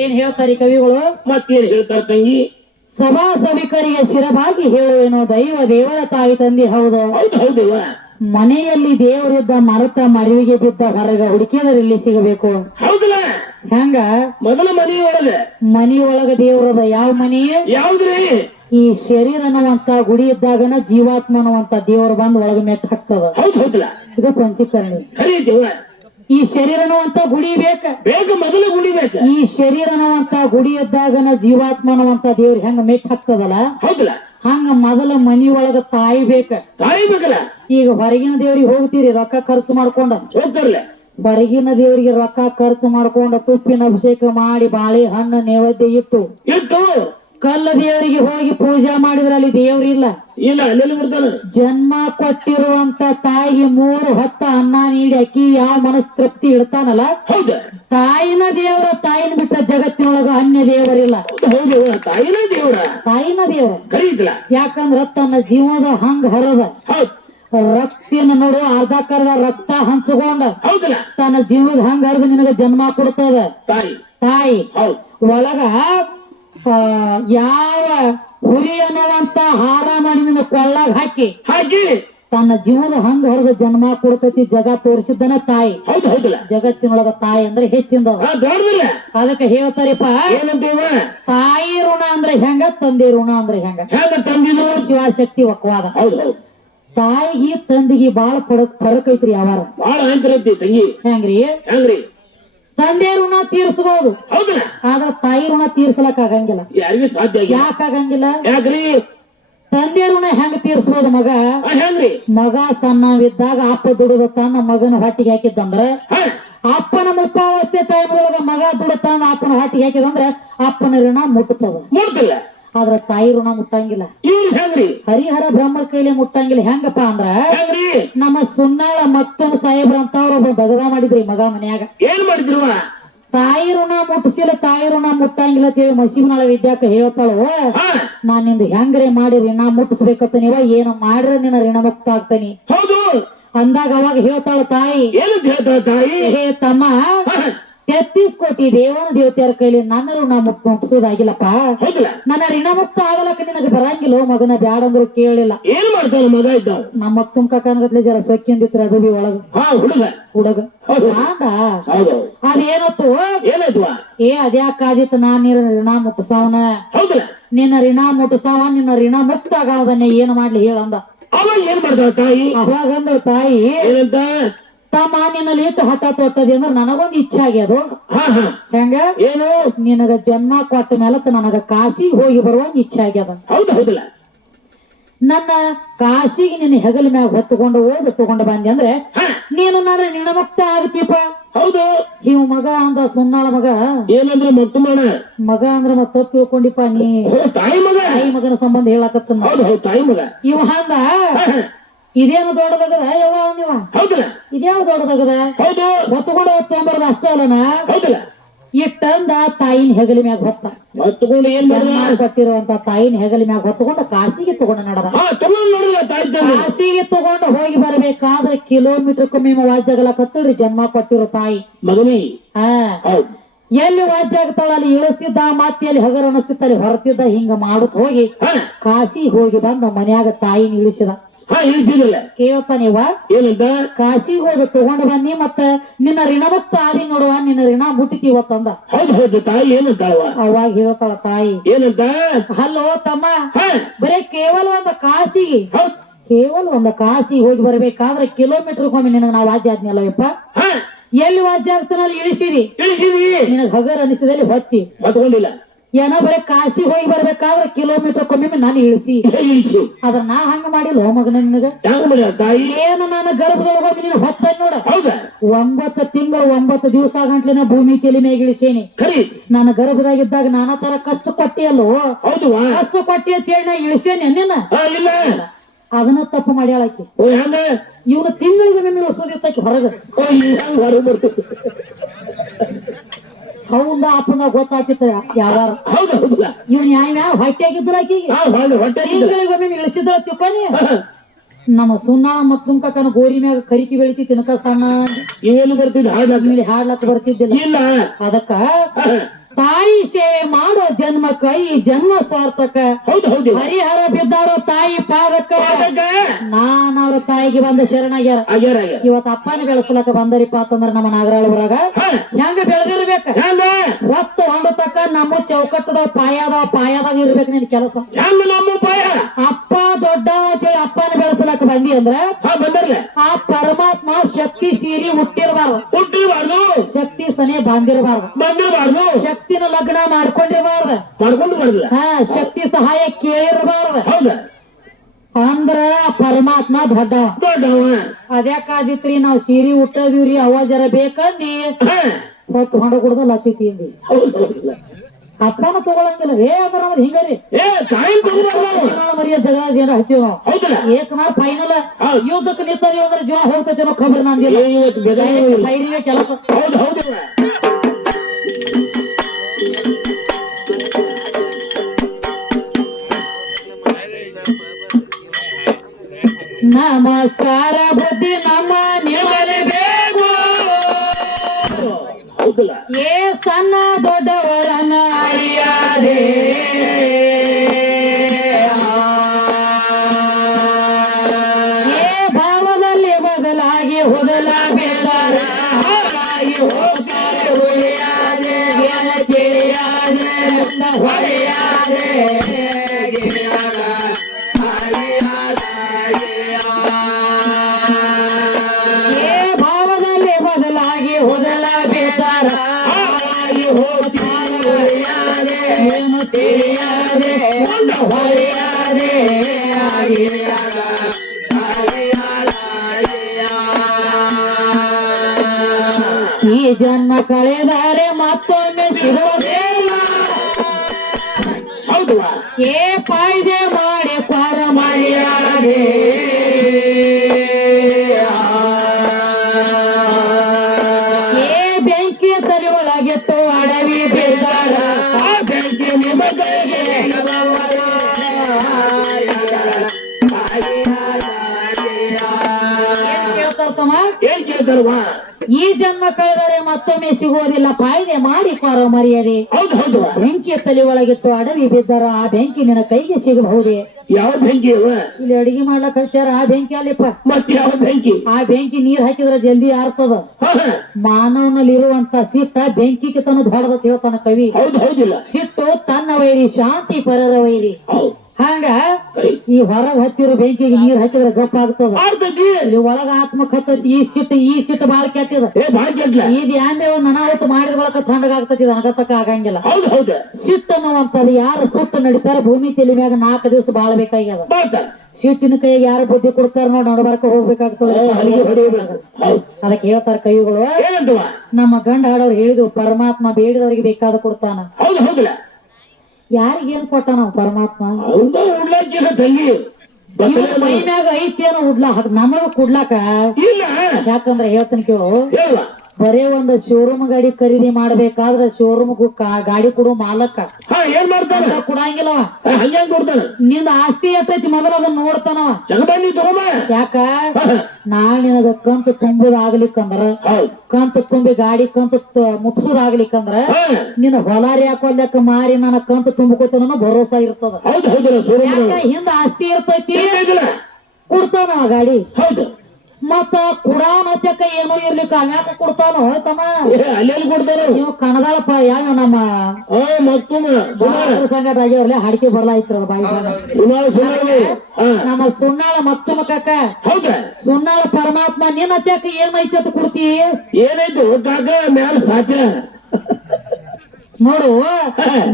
ಏನ್ ಹೇಳ್ತಾರೆ ಕವಿಗಳು ಮತ್ತೇನ್ ಹೇಳ್ತಾರ ತಂಗಿ ಸಭಾ ಸಭಿಕರಿಗೆ ಶಿರಬಾಗಿ ಹೇಳುವೇನೋ ದೈವ ದೇವರ ತಾಯಿ ತಂದೆ ಹೌದು ಹೌದು ಹೌದಿವ ಮನೆಯಲ್ಲಿ ದೇವರಿದ್ದ ಮರತ ಮರಿವಿಗೆ ಬಿದ್ದ ಹೊರಗ ಹುಡುಕಿದರಲ್ಲಿ ಸಿಗಬೇಕು ಹೌದಲ್ಲ ಹೆಂಗ ಮೊದಲ ಮನೆಯೊಳಗೆ ಮನಿ ಒಳಗ ದೇವರದ ಯಾವ ಮನಿ ಯಾವ್ದ್ರಿ ಈ ಶರೀರ ಅನ್ನುವಂತ ಗುಡಿ ಇದ್ದಾಗನ ಜೀವಾತ್ಮ ಅನ್ನುವಂತ ದೇವರು ಬಂದು ಒಳಗ ಮೆಟ್ಟ ಹಾಕ್ತದ ಹೌದು ಹೌದಲ್ಲ ಇದು ಪಂಚೀಕರಣಿ ಖರೀದಿವ ಈ ಶರೀರ ಅನ್ನುವಂತ ಗುಡಿ ಬೇಕ ಬೇಗ ಮೊದಲು ಗುಡಿಬೇಕ ಈ ಶರೀರ ಅನ್ನುವಂತ ಗುಡಿ ಇದ್ದಾಗನ ಜೀವಾತ್ಮ ಅನ್ನುವಂತ ದೇವ್ರ ಹೆಂಗ ಮೆಟ್ಟ ಹಾಕ್ತದಲ್ಲ ಹೌದಲ್ಲ ಹಂಗ ಮೊದಲ ಮನಿ ಒಳಗ ತಾಯಿ ಬೇಕ ತಾಯಿ ಬೇಕಲ್ಲ ಈಗ ಹೊರಗಿನ ದೇವ್ರಿಗೆ ಹೋಗ್ತೀರಿ ರೊಕ್ಕ ಖರ್ಚು ಮಾಡ್ಕೊಂಡ ಹೋಗ್ತಾರಲ್ಲ ಹೊರಗಿನ ದೇವರಿಗೆ ರೊಕ್ಕ ಖರ್ಚು ಮಾಡ್ಕೊಂಡ ತುಪ್ಪಿನ ಅಭಿಷೇಕ ಮಾಡಿ ಬಾಳೆ ಹಣ್ಣು ನೈವೇದ್ಯ ಇಟ್ಟು ಇಟ್ಟು ಕಲ್ಲ ದೇವರಿಗೆ ಹೋಗಿ ಪೂಜೆ ಮಾಡಿದ್ರೆ ಅಲ್ಲಿ ದೇವ್ರಿಲ್ಲ ಇಲ್ಲ ಅಲ್ಲೆಲ್ಲಿ ಬರ್ತಾನ ಜನ್ಮ ಕೊಟ್ಟಿರುವಂತ ತಾಯಿಗೆ 3 ಹೊತ್ತ ಅನ್ನ ನೀಡಿ ಅಕ್ಕಿ ಯಾವ ಮನಸ್ ತೃಪ್ತಿ ಇಡ್ತಾನಲ್ಲ ಹೌದ ತಾಯಿನ ದೇವರ ತಾಯಿನ ಬಿಟ್ಟ ಜಗತ್ತಿನೊಳಗ ಅನ್ಯ ದೇವರಿಲ್ಲ ಹೌದು ತಾಯಿನೇ ದೇವ್ರ ತಾಯಿನ ದೇವರ ಖರೀದಿಲ್ಲ ಯಾಕಂದ್ರ ತನ್ನ ಜೀವನದ ಹಂಗ ಹರದ ಹೌದ್ ರಕ್ತಿನ ನೋಡು ಅರ್ಧಕರ್ಧ ರಕ್ತ ಹಂಚ್ಕೊಂಡ ಹೌದಲ್ಲ ತನ್ನ ಜೀವನದ ಹಂಗ ಹರಿದ ನಿನಗ ಜನ್ಮ ಕೊಡ್ತದ ತಾಯಿ ತಾಯಿ ಹೌದ್ ಒಳಗ ಯಾವ ಹುರಿ ಅನ್ನುವಂತ ಹಾರ ಮಾಡಿ ನಿನ್ನ ಕೊಳ್ಳಾಗ ಹಾಕಿ ಹಾಕಿ ತನ್ನ ಜೀವನದ ಹಂಗ ಹೊರದ ಜನ್ಮ ಕೊಡ್ತತಿ ಜಗ ತೋರಿಸಿದ್ದನ ತಾಯಿ ಹೌದು ಹೌದಲ್ಲ ಜಗತ್ತಿನೊಳಗ ತಾಯಿ ಅಂದ್ರೆ ಹೆಚ್ಚಿಂದ ದೊಡ್ಡದಿಲ್ಲ ಅದಕ್ಕೆ ಹೇಳ್ತಾರಪ್ಪ ಏನಂತೀವ ತಾಯಿ ಋಣ ಅಂದ್ರೆ ಹೆಂಗ ತಂದೆ ಋಣ ಅಂದ್ರೆ ಹೆಂಗ ಹೆಂಗ ತಂದಿದ್ದು ಶಿವಶಕ್ತಿ ಒಕ್ಕವಾದ ಹೌದು ಹೌದು ತಾಯಿಗೆ ತಂದಿಗೆ ಬಾಳ ಫರಕ್ ಐತ್ರಿ ಯಾವಾರ ಬಾಳ ಅಂತರತ್ತಿ ತಂಗಿ ಹೆಂಗ್ರಿ ಹೆಂಗ್ರಿ ತಂದೆ ಋಣ ತೀರ್ಸಬಹುದು ಹೌದಲ್ಲ ಆದ್ರ ತಾಯಿ ಋಣ ತೀರ್ಸಲಕ್ ಆಗಂಗಿಲ್ಲ ಯಾರಿಗೂ ಸಾಧ್ಯ ಆಗಿಲ್ಲ ಯಾಕ ಆಗಂಗಿಲ್ಲ ಯಾಕ್ರಿ ತಂದೆ ಋಣ ಹೆಂಗ ತೀರ್ಸ್ಬೋದು ಮಗ ಹೆಂಗ್ರಿ ಮಗ ಸಣ್ಣವಿದ್ದಾಗ ಅಪ್ಪ ದುಡಿದ ತನ್ನ ಮಗನ ಹೊಟ್ಟಿಗೆ ಹಾಕಿದ್ದಂದ್ರ ಹ ಅಪ್ಪನ ಮುಪ್ಪಾವಸ್ಥೆ ಟೈಮ್ದೊಳಗ ಮಗ ದುಡತಾನ ಅಪ್ಪನ ಹೊಟ್ಟಿಗೆ ಹಾಕಿದಂದ್ರ ಅಪ್ಪನ ಋಣ ಮುಟ್ಟುತ್ತದ ಮುಡ್ತಿಲ್ಲ ಆದ್ರ ತಾಯಿ ಋಣ ಮುಟ್ಟಂಗಿಲ್ಲ ಇವ್ರು ಹೆಂಗ್ರಿ ಹರಿಹರ ಬ್ರಹ್ಮ ಕೈಲಿ ಮುಟ್ಟಂಗಿಲ್ಲ ಹೆಂಗಪ್ಪ ಅಂದ್ರ ಹೆಂಗ್ರಿ ನಮ್ಮ ಸುನ್ನಾಳ ಮತ್ತೊಂದು ಸಾಹೇಬ್ರ ಅಂತ ಒಬ್ಬ ಬಗದ ಮಾಡಿದ್ರಿ ಮಗ ಮನ್ಯಾಗ ಏನ್ ಮಾಡಿದ್ರುವ ತಾಯಿ ಋಣ ಮುಟ್ಟಿಸಿಲ್ಲ ತಾಯಿ ಋಣ ಮುಟ್ಟಂಗಿಲ್ಲ ಅಂತ ಹೇಳಿ ಮಸೀಬನಾಳ ವಿದ್ಯಾಕ ಹೇಳ್ತಾಳು ಹ ನಾನ್ ನಿಂದ ಹೆಂಗ್ರೆ ಮಾಡಿ ಋಣ ಮುಟ್ಟಿಸ್ಬೇಕತ್ತ ನೀವ ಏನು ಮಾಡ್ರೆ ನಿನ್ನ ಋಣ ಮುಕ್ತ ಆಗ್ತಾನಿ ಹೌದು ಅಂದಾಗ ಅವಾಗ ಹೇಳ್ತಾಳ ತಾಯಿ ಏನಂತ ಹೇಳ್ತಾಳ ತಾಯಿ ಹೇ ತಮ್ಮ ಹ, 33 ಕೋಟಿ ದೇವನ ದೇವತೆಯರ ಕೈಲಿ ನನ್ನ ಋಣ ಮುಟ್ಟಿಸೋದಾಗಿಲ್ಲಪ್ಪ ಹೌದಲ್ಲ ನನ್ನ ಋಣ ಮುಕ್ತ ಆಗಲಕ್ಕ ನಿನಗೆ ಬರಂಗಿಲ್ಲ ಮಗನ ಬ್ಯಾಡಂದ್ರು ಕೇಳಿಲ್ಲ ಏನ್ ಮಾಡ್ತಾನ ಮಗ ಇದ್ದಾವ ನಮ್ಮ ತುಮಕ ಕನಗತ್ಲೆ ಜರ ಸೊಕ್ಕಿಂದಿತ್ರ ಅದು ಬಿ ಒಳಗ ಹಾ ಹುಡುಗ ಹುಡುಗ ಹೌದು ಆದ ಹೌದು ಅದೇನತ್ತು ಏನಾಯ್ತವ ಏ ಅದ್ಯಾಕಾದಿತ್ತು ನಾನ್ ನಿನ್ನ ಋಣ ಮುಟ್ಟಿಸವನ ಹೌದಲ್ಲ ನಿನ್ನ ಋಣ ಮುಟ್ಟಿಸವ ನಿನ್ನ ಋಣ ಮುಕ್ತ ಆಗದನ್ನೇ ಏನ್ ಮಾಡ್ಲಿ ಹೇಳಂದ ಅವ ಏನ್ ಮಾಡ್ತಾಳ ತಾಯಿ ಅವಾಗಂದ್ರ ತಾಯಿ ಏನಂತ ತಮ್ಮ ನಿನ್ನಲ್ಲಿ ಇಟ್ಟು ಹಠ ತೊಟ್ಟದಿ ಅಂದ್ರ ನನಗೊಂದ್ ಇಚ್ಛೆ ಆಗ್ಯದು ಹಾ ಹಾ ಹೆಂಗ ಏನು ನಿನಗ ಜನ್ಮ ಕೊಟ್ಟ ಮೇಲತ್ ನನಗ ಕಾಶಿಗೆ ಹೋಗಿ ಬರುವಂಗ ಇಚ್ಛೆ ಆಗ್ಯದ ಹೌದು ಹೌದಲ್ಲ ನನ್ನ ಕಾಶಿಗೆ ನಿನ್ನ ಹೆಗಲ ಮ್ಯಾಗ ಹೊತ್ತುಕೊಂಡು ತಗೊಂಡು ಬಂದೆ ಅಂದ್ರೆ ಹಾ ನೀನು ನನ್ನ ನಿಣಮುಕ್ತ ಆಗ್ತೀಪ ಹೌದು ಇವ್ ಮಗ ಅಂದ ಸುನ್ನಾಳ ಮಗ ಏನಂದ್ರೆ ಮತ್ತ ಮಾಡ ಮಗ ಅಂದ್ರ ಮತ್ತ ತಪ್ಪು ತಿಳ್ಕೊಂಡಿಪ್ಪ ನೀ ತಾಯಿ ಮಗ ತಾಯಿ ಮಗನ ಸಂಬಂಧ ಹೇಳಕತ್ತ ಹೌದು ಹೌದು ತಾಯಿ ಮಗ ಇವ ಅಂದ ಹಾ, ಹಾ. ಇದೇನು ದೊಡ್ಡದಾಗದ ಯವ್ವ ನೀವ ಹೌದಲ್ಲ ಇದ್ಯಾವ ದೊಡ್ಡದಾಗದ ಹೌದು ಹೊತ್ತುಕೊಂಡು ತೊಗೊಂಬರದ ಅಷ್ಟೇ ಅಲ್ಲನ ಹೌದಲ್ಲ ಇಟ್ಟಂದ ತಾಯಿನ ಹೆಗಲ ಮ್ಯಾಗ ಹೊತ್ತ ಮತ್ತಕೊಂಡು ಏನ್ ಜನ್ಮ ಮಾಡ್ದ ಕೊಟ್ಟಿರುವಂತ ತಾಯಿನ ಹೆಗಲ ಮ್ಯಾಗ ಹೊತ್ತುಕೊಂಡು ಕಾಶಿಗೆ ತಗೊಂಡ ನಡದ ಹಾ ತಗೊಂಡ್ ನೋಡಿಲ್ಲ ತಾಯಿ ತಂದೆ ಕಾಶಿಗೆ ತಗೊಂಡು ಹೋಗಿ ಬರ್ಬೇಕಾದ್ರೆ ಕಿಲೋಮೀಟರ್ ಕಮ್ಮಿ ವಾಜ್ಯಗಲ ಕತ್ತಳ್ರಿ ಜನ್ಮ ಕೊಟ್ಟಿರೋ ತಾಯಿ ಮಗನಿ ಹಾ ಹೌದು ಎಲ್ಲಿ ವಾಜ್ಯ ಆಗ್ತಾಳ ಅಲ್ಲಿ ಇಳಿಸ್ತಿದ್ದ ಮತ್ತೆ ಎಲ್ಲಿ ಹಗರ ಅನಿಸ್ತಿತ್ತ ಅಲ್ಲಿ ಹೊರತಿದ್ದ ಹಿಂಗ ಮಾಡುತ್ತ ಹೋಗಿ ಹಾ ಕಾಶಿ ಹೋಗಿ ಬಂದ ಮನ್ಯಾಗ ತಾಯಿನ ಇಳಿಸಿದ ಹಾ ಇಳಿಸಿದ್ರಲ್ಲ ಕೇಳ್ತಾನಿವ ಏನಂತ ಕಾಶಿಗೆ ಹೋಗಿ ತಗೊಂಡು ಬನ್ನಿ ಮತ್ತ ನಿನ್ನ ಋಣಮುಕ್ತ ಆದಿ ನೋಡುವ ನಿನ್ನ ಋಣ ಮುಟ್ಟಿತಿ ಇವತ್ತಂದ ಹೌದು ಹೌದು ತಾಯಿ ಏನಂತಾಳವ ಅವಾಗ ಹೇಳ್ತಾಳ ತಾಯಿ ಏನಂತ ಹಲೋ ತಮ್ಮ ಹಾ ಬರೇ ಕೇವಲ ಒಂದು ಕಾಶಿಗೆ ಹೌದ್ ಕೇವಲ ಒಂದು ಕಾಶಿಗೆ ಹೋಗಿ ಬರ್ಬೇಕಾದ್ರೆ ಕಿಲೋಮೀಟರ್ ಕೊಮ್ಮೆ ನಿನಗ ನಾವು ವಾಜ್ಯ ಆದ್ನಲ್ಲಪ್ಪ ಹಾ ಎಲ್ಲಿ ವಾಜ್ಯ ಆಗ್ತಾನಲ್ಲಿ ಇಳಿಸಿದಿ ಇಳಿಸಿದಿ ನಿನಗ್ ಹಗರ್ ಅನಿಸಿದಲ್ಲಿ ಹೊತ್ತಿ ಹೊತ್ಕೊಂಡಿಲ್ಲ ಏನೋ ಬರೀ ಕಾಶಿ ಹೋಗಿ ಬರ್ಬೇಕಾದ್ರೆ ಕಿಲೋಮೀಟರ್ ಕೊಮ್ಮೆ ನಾನು ಇಳಿಸಿ ಇಳಿಸಿ ಅದ್ರ ನಾ ಹಂಗ ಮಾಡಿಲ್ಲ ಮಗನ ನಿನಗ ಹೆಂಗ ಮಾಡ್ಯಾಳ ತಾಯಿ ಏನು ನಾನು ಗರ್ಭದೊಳಗೊಮ್ಮೆ ನೀನು ಹೊತ್ತ ನೋಡ ಹೌದಾ 9 ತಿಂಗಳು 9 ದಿವಸ ಗಂಟ್ಲಿನ ಭೂಮಿ ತಲೆ ಮ್ಯಾಗ ಇಳಿಸೇನಿ ಖರೀ ನಾನು ಗರ್ಭದಾಗಿದ್ದಾಗ ನಾನಾ ತರ ಕಷ್ಟ ಕೊಟ್ಟಿಯಲ್ಲೋ ಹೌದು ಕಷ್ಟ ಕೊಟ್ಟಿ ಅಂತ ಹೇಳಿ ನಾ ಇಳಿಸೇನಿ ಅನ್ನೇನ ಹಾ ಇಲ್ಲ ಅದನ್ನ ತಪ್ಪು ಮಾಡ್ಯಾಳಕಿ ಓ ಹೆಂಗ ಇವನು ತಿಂಗಳಿಗೆ ಒಮ್ಮೆ ಇಳಿಸೋದಿತ್ತಾಕಿ ಹೊರಗ ಓ ಹೆಂಗ ಹೊರಗೆ ಬರ್ತದೆ ಹೌದ ಅಪ್ಪನ ಗೊತ್ತಾಗ್ತಿತ್ತ ಯಾವಾರ ಹೌದು ಹೌದಲ್ಲ ಇವ್ನ ಯಾವ ಹೊಟ್ಟೆ ಆಗಿದ್ರ ಆಕಿಗೆ ಹಾ ಹೊಟ್ಟೆ ತಿಂಗಳಿಗೆ ಒಮ್ಮೆ ಇಳಿಸಿದ್ರ ತಿಳ್ಕೊನಿ ನಮ್ಮ ಸುಣ್ಣಾಳ ಮಕ್ಕನ ಗೋರಿ ಮ್ಯಾಗ ಕರಿಕಿ ಬೆಳಿತಿ ತಿನ್ಕ ಸಣ್ಣ ಇವೇನು ಬರ್ತಿದ್ ಹಾಡ್ಲಾಕ ಇಲ್ಲಿ ಹಾಡ್ಲಕ್ ಬರ್ತಿದ್ದಿಲ್ಲ ಇಲ್ಲ ಅದಕ್ಕ ಹಾ, ತಾಯಿ ಸೇವೆ ಮಾಡೋ ಜನ್ಮಕ್ಕ ಈ ಜನ್ಮ ಸ್ವಾರ್ಥಕ ಹೌದು ಹೌದು ಹರಿಹರ ಬಿದ್ದಾರೋ ತಾಯಿ ಪಾದಕ್ಕ ಅದಕ್ಕ ನಾನ್ ಅವ್ರ ತಾಯಿಗೆ ಬಂದ ಶರಣಾಗ್ಯಾರ ಆಗ್ಯಾರ ಆಗ್ಯಾರ ಇವತ್ ಅಪ್ಪನ ಬೆಳೆಸಲಕ್ಕ ಬಂದರಿಪ್ಪ ಅಂತಂದ್ರ ನಮ್ಮ ನಾಗರಾಳ ಊರಾಗ ಹಾ ಹೆಂಗ ಬೆಳೆದಿರ್ಬೇಕ ಹೆಂಗ ಹೊತ್ತು ಹೊಂಡು ತಕ್ಕ ನಮ್ಮ ಚೌಕಟ್ಟದ ಪಾಯದಾಗ ಇರ್ಬೇಕು ನಿನ್ ಕೆಲಸ ಹೆಂಗ ನಮ್ಮ ಪಾಯ ಅಪ್ಪ ದೊಡ್ಡ ಅಂತೇಳಿ ಅಪ್ಪನ ಬೆಳೆಸಲಕ್ಕ ಬಂದಿ ಅಂದ್ರ ಹಾ ಬಂದರ್ಲೆ ಆ ಪರಮಾತ್ಮ ಶಕ್ತಿ ಸೀರಿ ಹುಟ್ಟಿರಬಾರ್ದು ಹುಟ್ಟಿರಬಾರ್ದು ಶಕ್ತಿ ಸನೆ ಬಂದಿರಬಾರ್ದು ಬಂದಿರಬಾರ್ದು ಶಕ್ತಿನ ಲಗ್ನ ಮಾಡ್ಕೊಂಡಿರಬಾರ್ದು ಮಾಡ್ಕೊಂಡು ಬರ್ಲಿಲ್ಲ ಹಾ ಶಕ್ತಿ ಸಹಾಯ ಕೇಳಿರಬಾರ್ದು ಹೌದಾ ಅಂದ್ರ ಪರಮಾತ್ಮ ದೊಡ್ಡವ ದೊಡ್ಡವ ಅದ್ಯಾಕಾದಿತ್ರಿ ನಾವ್ ಸೀರಿ ಹುಟ್ಟದಿವ್ರಿ ಅವಾಜರ ಬೇಕಂದಿ ಹಾ ಹೊತ್ತು ಹೊಂಡ ಕುಡ್ದ ಲತ್ತಿತಿ ಅಂದಿ ಹೌದು ಹೌದಲ್ಲ ಅಪ್ಪನ ತಗೊಳಂಗಿಲ್ಲ ರೇ ಅಂದ್ರ ನಮ್ದು ಹಿಂಗರಿ ಏ ತಾಯಿ ತಗೋಬಾರ್ದು ಸಿನಾಳ ಮರಿಯ ಜಗಳ ಜೇನ ಹಚ್ಚಿವ್ ನಾವು ಹೌದಲ್ಲ ಏಕಮಾರ್ ಫೈನಲ್ ಹೌದು. ಯುದ್ಧಕ್ಕೆ ನಿಂತದೀವಿ ಅಂದ್ರೆ ಜೀವ ಹೋಗ್ತೈತೆ ಅನ್ನೋ ಖಬರ್ ನಂದಿಲ್ಲ ಏ, ಇವತ್ತು ಬೆದರಿಕೆ ಇಲ್ಲ. ಫೈರಿಗೆ ಕೆಲಸ ಹೌದು ಹೌದು ನಮಸ್ಕಾರ ಬುದ್ಧಿ ನಮ್ಮ ನಿಮ್ಮಲ್ಲಿ ಬೇಕು ಹೌದಲ್ಲ ಏ ಸಣ್ಣ ದೊಡ್ಡವರನ್ನ ಅರಿಯಾದೆ ಏ ಭಾವದಲ್ಲಿ ಬದಲಾಗಿ ಹೊದಲ ಬೇಡಾರ ಹಾಗಾಗಿ ಹೋಗ್ತಾರೆ ಉಳಿಯಾದೆ ಏನ ತಿಳಿಯಾದೆ ಮುಂದ ಹೊಳೆಯಾದೆ ಏ ಭಾವದಲ್ಲಿ ಬದಲಾಗಿ ಹೊದಲ ಬೇಡಾರ ಹಾಗಾಗಿ ಹೋಗ್ತಾರೆ ಉಳಿಯಾದೆ ಏನು ತಿಳಿಯಾದೆ ಮುಂದ ಹೊಳೆಯಾದೆ ಈ ಜನ್ಮ ಕಳೆದರೆ ಮತ್ತೊಮ್ಮೆ ಸಿಗೋದಿಲ್ಲ ಹೌದವಾ ಏ ಪಾಯ್ದೆ ಮಾಡಿ ಪಾರ ಮಾಡಿಯಾದೆ ಏ ಬೆಂಕಿ ತಲೆ ಒಳಗಿಟ್ಟು ಅಡವಿ ಬಿದ್ದಾರ ಆ ಬೆಂಕಿ ನಿಮ್ಮ ಕೈಗೆ ಏನ್ ಕೇಳ್ತಾರ ತಮ್ಮ ಏನ್ ಕೇಳ್ತಾರವಾ ಈ ಜನ್ಮ ಕಳೆದರೆ ಮತ್ತೊಮ್ಮೆ ಸಿಗೋದಿಲ್ಲ ಪಾಯ್ದೆ ಮಾಡಿ ಪಾರ ಮರ್ಯಾದೆ ಹೌದು ಹೌದವಾ ಬೆಂಕಿಯ ತಲೆ ಒಳಗಿಟ್ಟು ಅಡವಿ ಬಿದ್ದಾರ ಆ ಬೆಂಕಿ ನಿನ್ನ ಕೈಗೆ ಸಿಗಬಹುದೇ ಯಾವ ಬೆಂಕಿ ಅವ ಇಲ್ಲಿ ಅಡಿಗೆ ಮಾಡ್ಲಕ್ ಹಚ್ಚಾರ ಆ ಬೆಂಕಿ ಅಲ್ಲಿಪ್ಪ ಮತ್ ಯಾವ ಬೆಂಕಿ ಆ ಬೆಂಕಿ ನೀರ್ ಹಾಕಿದ್ರ ಜಲ್ದಿ ಆರ್ತದ ಹಾ, ಹಾ. ಮಾನವನಲ್ಲಿ ಇರುವಂತ ಸಿಟ್ಟ ಬೆಂಕಿಗೆ ತನ್ನದು ಹೊಡೆದ ಹೇಳ್ತಾನ ಕವಿ ಹೌದು ಹೌದಿಲ್ಲ ಸಿಟ್ಟು ತನ್ನ ವೈರಿ ಶಾಂತಿ ಪರರ ವೈರಿ ಹೌದು ಹಂಗ ಕೈ ಈ ಹೊರಗ್ ಹತ್ತಿರೋ ಬೆಂಕಿಗೆ ನೀರ್ ಹಾಕಿದ್ರೆ ಗಪ್ಪ ಆಗ್ತದ ಮಾಡ್ತೈತಿ ಇಲ್ಲಿ ಒಳಗ ಆತ್ಮಕ್ ಹತ್ತೈತಿ ಈ ಸಿಟ್ಟು ಬಾಳ ಕೆಟ್ಟಿದ ಭಾಳ ಕೆಟ್ಲ ಇದು ಏನ್ರೆ ಒಂದ್ ಅನಾಹುತ ಮಾಡಿದ ಬಳಕ ತಣ್ಣಗಾಗ್ತತಿ ಅನಗತಕ್ಕ ಆಗಂಗಿಲ್ಲ ಹೌದು ಹೌದು ಸಿಟ್ಟು ಅನ್ನುವಂಥದ್ದು ಯಾರು ಸುಟ್ಟು ನಡಿತಾರ ಭೂಮಿ ತಲೆ ಮ್ಯಾಗ 4 ದಿವಸ ಬಾಳ ಬೇಕಾಗ್ಯದ ಮಾಡ್ತಾರ ಸಿಟ್ಟಿನ ಕೈಯಾಗ ಯಾರು ಬುದ್ಧಿ ಕೊಡ್ತಾರ ನೋಡಿ ನಡಬಾರಕ ಹೋಗ್ಬೇಕಾಗ್ತದ ಹರಿಗೆ ಹೊಡಿಬೇಕು ಹೌದು ಅದಕ್ಕೆ ಹೇಳ್ತಾರ ಕೈಗಳು ಏನಂತವ ನಮ್ಮ ಗಂಡ ಹಾಡೋರು ಹೇಳಿದ್ರು ಪರಮಾತ್ಮ ಬೇಡಿದವರಿಗೆ ಬೇಕಾದ ಕೊಡ್ತಾನ ಹೌದು ಹೌದಲ್ಲ ಯಾರಿಗೇನ್ ಕೊಟ್ಟಾನ ಪರಮಾತ್ಮ ಅವ್ನ ಉಡ್ಲಾಕಿಲ್ಲ ತಂಗಿ ಇವ್ರ ಮೈ ಮ್ಯಾಗ ಐತೇನೋ ನಮಗ ಕುಡ್ಲಾಕ ಇಲ್ಲ ಯಾಕಂದ್ರೆ ಹೇಳ್ತಾನೆ ಕೇಳು ಹೇಳುವ ಬರೇ ಒಂದು ಶೋರೂಮ್ ಗಾಡಿ ಖರೀದಿ ಮಾಡ್ಬೇಕಾದ್ರ ಶೋರೂಮ್ ಗಾಡಿ ಕೊಡು ಮಾಲಕ ಏನ್ ಮಾಡ್ತಾನ ಕೊಡಂಗಿಲ್ಲವ ಹಂಗ್ಯಾಂಗ ಕೊಡ್ತಾನ ನಿಂದ ಆಸ್ತಿ ಎಷ್ಟೈತಿ ಮೊದಲ ಅದನ್ನ ನೋಡ್ತಾನವ ಜಗಬಂದಿ ತಗೊಂಬ ಯಾಕ ನಾಳೆ ನಿನಗ ಕಂತು ತುಂಬುದಾಗ್ಲಿಕ್ಕಂದ್ರ ಹೌದು ಕಂತು ತುಂಬಿ ಗಾಡಿ ಕಂತು ಮುಟ್ಸುದಾಗ್ಲಿಕ್ಕಂದ್ರ ನಿನ್ನ ಹೊಲಾರಿ ಹಾಕೋಲ್ಯಕ್ಕ ಮಾರಿ ನನ್ನ ಕಂತು ತುಂಬಿಕೋತನ ಭರೋಸಾ ಇರ್ತದ ಹೌದು ಹೌದು ಯಾಕ ಹಿಂದ ಆಸ್ತಿ ಇರ್ತೈತಿ ಕೊಡ್ತಾನವ ಗಾಡಿ ಹೌದು ಮತ್ತ ಕುಡಾವನ ಹಚ್ಚಕ ಏನೋ ಇರ್ಲಿಕ್ಕ ಅವ್ಯಾಕ ಕೊಡ್ತಾನೋ ತಮ್ಮ ಅಲ್ಲೆಲ್ಲಿ ಕೊಡ್ತಾನ ನೀವು ಕಣದಾಳಪ್ಪ ಯಾವ ನಮ್ಮ ಸಂಗಟ ಆಗ್ಯವ್ರಲ್ಲ ಹಾಡಿಕೆ ಬರ್ಲಾ ಇತ್ರ ಬಾಯಿ ನಮ್ಮ ಸುಣ್ಣಾಳ ಮತ್ತೊಮ್ಮ ಕಾಕ ಹೌದಾ ಸುಣ್ಣಾಳ ಪರಮಾತ್ಮ ನಿನ್ನ ಹತ್ಯಾಕ ಏನ್ ಐತಿ ಅಂತ ಕೊಡ್ತಿ ಏನಾಯ್ತು ಕಾಕ ಮ್ಯಾಲ ಸಾಚ ನೋಡು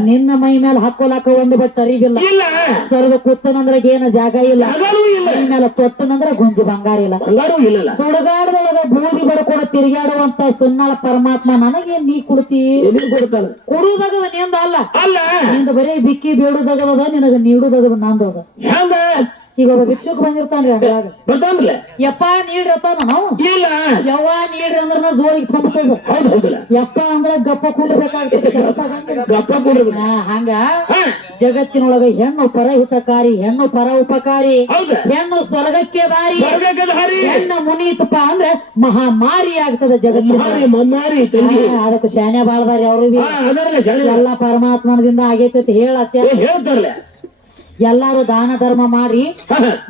ನಿನ್ನ ಮೈ ಮೇಲೆ ಹಾಕೋಲಾಕ ಒಂದು ಬಟ್ ಅರಿವಿಲ್ಲ ಇಲ್ಲ ಸರದ ಕೂತನಂದ್ರ ಏನ ಜಾಗ ಇಲ್ಲ ಜಾಗನೂ ಇಲ್ಲ ಮೈ ಮೇಲೆ ತೊಟ್ಟನಂದ್ರ ಗುಂಜಿ ಬಂಗಾರ ಇಲ್ಲ ಬಂಗಾರೂ ಇಲ್ಲ ಸುಡಗಾಡದೊಳಗ ಬೂದಿ ಬಡ್ಕೊಂಡು ತಿರುಗಾಡುವಂತ ಸುಣ್ಣಾಳ ಪರಮಾತ್ಮ ನನಗೆ ನೀ ಕೊಡ್ತಿ ಏನೇನ್ ಕೊಡ್ತಾನ ಕೊಡುವುದಾಗದ ನಿಂದ ಅಲ್ಲ ಅಲ್ಲ ನಿಂದ ಬರೀ ಬಿಕ್ಕಿ ಬೇಡುದಾಗದ ನಿನಗ ನೀಡುದಾಗದ ನಂದದ ಹೆಂಗ ಈಗ ಒಬ್ಬ ಭಿಕ್ಷುಕ್ ಬಂದಿರ್ತಾನ್ರಿ ಹಂಗಾಗ ಬರ್ತಾನಲ್ಲ ಯಪ್ಪ ನೀಡ್ರಿ ಅತ್ತಾನ ನಾವು ಇಲ್ಲ ಯವ್ವ ನೀಡ್ರಿ ಅಂದ್ರ ಜೋಳಿಗೆ ತುಂಬತದ ಹೌದು ಹೌದಲ್ಲ ಯಪ್ಪ ಅಂದ್ರ ಗಪ್ಪ ಕುಂಡ್ಬೇಕಾಗ್ತದೆ ಕೆಲಸ ಗಪ್ಪ ಕೊಡ್ಬೇಕು ಹಂಗ ಜಗತ್ತಿನೊಳಗ ಹೆಣ್ಣು ಪರಹಿತಕಾರಿ ಹೆಣ್ಣು ಪರ ಉಪಕಾರಿ ಹೌದ ಹೆಣ್ಣು ಸ್ವರ್ಗಕ್ಕೆ ದಾರಿ ಹಾರಿ ಹೆಣ್ಣ ಮುನೀತಪ್ಪ ಅಂದ್ರೆ ಮಹಾಮಾರಿ ಆಗ್ತದ ಜಗತ್ತಿನ ಮಮ್ಮಾರಿ ತಂಗಿ ಅದಕ್ಕೆ ಶಾನ್ಯ ಬಾಳದಾರಿ ಅವ್ರಿಗೆ ಅದರಲ್ಲ ಶಾಲೆ ಎಲ್ಲಾ ಪರಮಾತ್ಮನದಿಂದ ಆಗೈತಿ ಹೇಳತ್ತ ಹೇಳ್ತಾರಲ್ಲ ಎಲ್ಲಾರು ದಾನ ಧರ್ಮ ಮಾಡ್ರಿ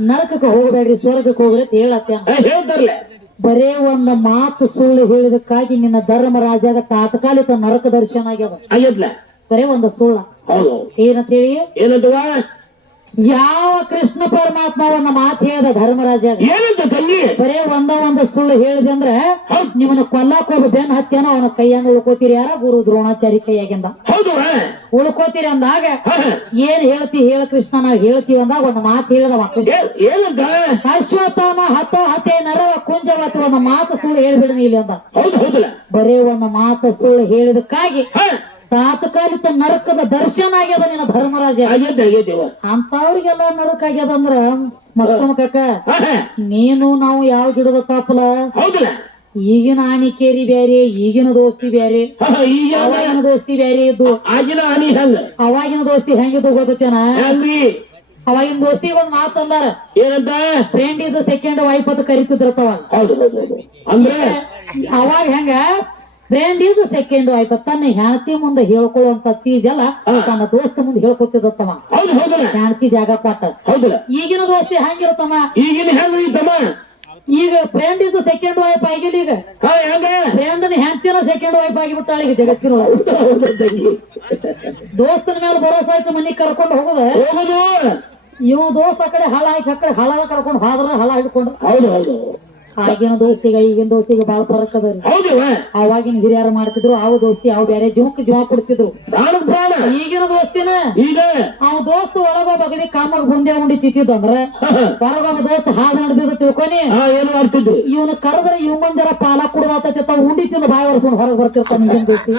ನರಕಕ್ಕೆ ಹೋಗ್ಬೇಡ್ರಿ ಸ್ವರ್ಗಕ್ಕೆ ಹೋಗ್ರಿ ಅಂತ ಹೇಳತ್ತ ಹೇಳ್ತಾರಲ್ಲ ಬರೇ ಒಂದು ಮಾತು ಸುಳ್ಳು ಹೇಳಿದಕ್ಕಾಗಿ ನಿನ್ನ ಧರ್ಮರಾಜಾಗ ತಾತ್ಕಾಲಿಕ ನರಕ ದರ್ಶನ ಆಗ್ಯದ ಆಗ್ಯದ್ಲ ಬರೇ ಒಂದು ಸುಳ್ಳ ಹೌದು ಏನಂತ ಹೇಳಿ ಏನಂತವಾ ಯಾವ ಕೃಷ್ಣ ಪರಮಾತ್ಮ ಒಂದು ಮಾತು ಹೇಳ್ದ ಧರ್ಮರಾಜಾಗ ಏನಂತ ತಂಗಿ ಬರೇ ಒಂದು ಸುಳ್ಳು ಹೇಳಿದೆ ಅಂದ್ರೆ ನಿಮ್ಮನ್ನ ಕೊಲ್ಲಾಕ ಹೋಗಿ ಬೆನ್ ಹತ್ತೇನೋ ಅವನ ಕೈಯನ್ನ ಉಳ್ಕೋತೀರಿ ಯಾರ ಗುರು ದ್ರೋಣಾಚಾರಿ ಕೈಯಾಗಿಂದ ಹೌದು ಉಳ್ಕೋತೀರಿ ಅಂದಾಗ ಏನ್ ಹೇಳ್ತಿ ಹೇಳ ಕೃಷ್ಣ ನಾವ್ ಹೇಳ್ತೀವಿ ಅಂದಾಗ ಒಂದು ಮಾತು ಹೇಳಿದವ ಕೃಷ್ಣ ಏನಂತ ಅಶ್ವತ್ಥಾಮ ಹತೆ ನರವ ಕುಂಜವತ್ತು ಒಂದು ಮಾತು ಸುಳ್ಳು ಹೇಳ್ಬಿಡನಿ ಇಲ್ಲಿ ಅಂದ ಹೌದು ಹೌದಲ್ಲ ಬರೇ ಒಂದು ಮಾತು ಸುಳ್ಳು ಹೇಳಿದಕ್ಕಾಗಿ ತಾತ್ಕಾಲಿಕ ನರಕದ ದರ್ಶನ ಆಗ್ಯದ ನಿನ್ನ ಧರ್ಮರಾಜ ಅಂತವ್ರಿಗೆಲ್ಲ ನರಕ ಆಗ್ಯದ ಅಂದ್ರ ಮತ್ತೊಮ್ಮ ಕಾಕ ನೀನು ನಾವು ಯಾವ ಗಿಡದ ತಾಪಲ ಹೌದಲ್ಲ ಈಗಿನ ಆಣಿಕೇರಿ ಬ್ಯಾರೆ ಈಗಿನ ದೋಸ್ತಿ ಬ್ಯಾರೆ ಅವಾಗಿನ ದೋಸ್ತಿ ಬ್ಯಾರೆ ಇದ್ದು ಆಗಿನ ಆನಿ ಹಂಗ ಅವಾಗಿನ ದೋಸ್ತಿ ಹೆಂಗಿದ್ದು ಗೊತ್ತೇನ ಅವಾಗಿನ ದೋಸ್ತಿ ಒಂದ್ ಮಾತು ಅಂದಾರ ಏನಂತ ಫ್ರೆಂಡ್ ಇಸ್ ಸೆಕೆಂಡ್ ವೈಫ್ ಅಂತ ಕರಿತಿದ್ರತವ ಹೌದು ಹೌದು ಅಂದ್ರೆ ಅವಾಗ ಹೆಂಗ ಫ್ರೆಂಡ್ ಈಸ್ ಸೆಕೆಂಡ್ ವೈಫ್ ತನ್ನ ಹೆಂಡತಿ ಮುಂದೆ ಹೇಳ್ಕೊಳ್ಳುವಂತ ಚೀಜ್ ಅಲ್ಲ ತನ್ನ ದೋಸ್ತ ಮುಂದೆ ಹೇಳ್ಕೊತಿದ್ದತ್ತಮ್ಮ ಹೌದು ಹೌದಲ್ಲ ಹೆಂಡತಿ ಜಾಗ ಪಾಠ ಹೌದಲ್ಲ ಈಗಿನ ದೋಸ್ತಿ ಹೆಂಗಿರುತ್ತಮ್ಮ ಈಗಿನ ಹೆಂಗ ಈಗ ಫ್ರೆಂಡ್ ಇಸ್ ಸೆಕೆಂಡ್ ವೈಫ್ ಆಗಿಲ್ಲ ಈಗ ಫ್ರೆಂಡ್ ಹೆಂಡತಿನ ಸೆಕೆಂಡ್ ವೈಫ್ ಆಗಿಬಿಟ್ಟಾಳ ಈಗ ಜಗತ್ತಿನೊಳಗೆ ದೋಸ್ತನ ಮೇಲೆ ಭರೋಸಾ ಆಯ್ತು ಮನಿಗ್ ಕರ್ಕೊಂಡು ಹೋಗುದ ಇವ ದೋಸ್ತ ಆ ಕಡೆ ಹಳ ಹಾಕಿ ಆ ಕಡೆ ಹಳಗ ಕರ್ಕೊಂಡು ಹೋದ್ರ ಹಳ ಹಿಡ್ಕೊಂಡು ಹೌದು ಹೌದು ಆಗಿನ ದೋಸ್ತಿಗ ಈಗಿನ ದೋಸ್ತಿಗೆ ಬಾಳ ಫರಕ್ ಅದ ಅವಾಗಿನ ಹಿರಿಯರು ಮಾಡ್ತಿದ್ರು ಅವ ದೋಸ್ತಿ ಅವ್ ಬೇರೆ ಜೀವಕ್ಕೆ ಜೀವ ಕೊಡ್ತಿದ್ರು ಈಗಿನ ದೋಸ್ತಿನ ಈಗ ಅವ ದೋಸ್ತ್ ಒಳಗೊಬ್ಬ ಬಗದಿ ಕಾಮಾಗ ಮುಂದೆ ಉಂಡಿ ತಿತ್ತಿದ್ ಅಂದ್ರ ಹೊರಗೊಬ್ಬ ದೋಸ್ತ್ ಹಾದ್ ನಡೆದಿದ್ದ ತಿಳ್ಕೊನಿ ಏನ್ ಮಾಡ್ತಿದ್ರು ಇವನು ಕರೆದ್ರ ಇವಂಗೊಂದ್ ಜರ ಪಾಲ ಕುಡ್ದಾತ ಉಂಡಿ ತಿಂದು ಬಾಯಿ ವರ್ಷ ಹೊರಗೆ ಬರ್ತಿರ್ತಾನ ಈಗಿನ ದೋಸ್ತಿ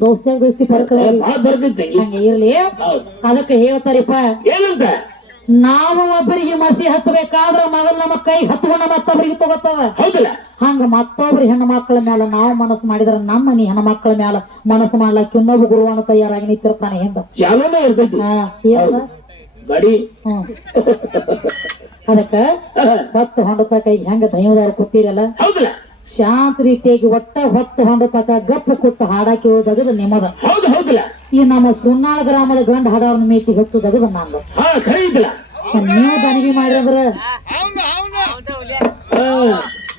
ದೋಸ್ತಿಯಾಗ ದೋಸ್ತಿ ಫರಕ್ ಹಂಗ ಇರ್ಲಿ ಅದಕ್ಕೆ ಹೇಳ್ತಾರಿಪ್ಪ ಏನಂತ ನಾವು ಒಬ್ಬರಿಗೆ ಮಸಿ ಹಚ್ಚಬೇಕಾದ್ರ ಮೊದಲ ನಮ್ಮ ಕೈ ಹತ್ಕೊಂಡ ಮತ್ತೊಬ್ಬರಿಗೆ ತಗೋತದ ಹೌದಲ್ಲ ಹಂಗ ಮತ್ತೊಬ್ರು ಹೆಣ್ಣು ಮಕ್ಕಳ ಮೇಲೆ ನಾವು ಮನಸ್ಸು ಮಾಡಿದ್ರ ನಮ್ಮ ಮನಿ ಹೆಣ್ಣು ಮಕ್ಕಳ ಮೇಲೆ ಮನಸ್ಸು ಮಾಡ್ಲಕ್ಕ ಇನ್ನೊಬ್ಬ ಗುರುವನ್ನ ತಯಾರಾಗಿ ನಿಂತಿರ್ತಾನೆ ಹಿಂದ ಚಾಲೋನೇ ಇರ್ತೈತಿ ಗಾಡಿ ಅದಕ್ಕ ಹೊತ್ತು ಹೊಂಡತ ಕೈ ಹೆಂಗ ದೈವದಾರ ಕೂತಿರಲ್ಲ ಹೌದಲ್ಲ ಶಾಂತ ರೀತಿಯಾಗಿ ಹೊತ್ತು ಹೊಂಡತಕ ಗಪ್ಪು ಕೂತ ಹಾಡಾಕಿ ಹೋದಗದ ನಿಮ್ಮದ ಹೌದು ಹೌದಲ್ಲ ಈ ನಮ್ಮ ಸುನ್ನಾಳ ಗ್ರಾಮದ ಗಂಡ ಹಾಡವ್ರನ್ನ ಮೇತಿ ಹೆಚ್ಚುದಗದ ನಂದು ನೀವು ದನಿಗೆ ಮಾಡಿದ್ರ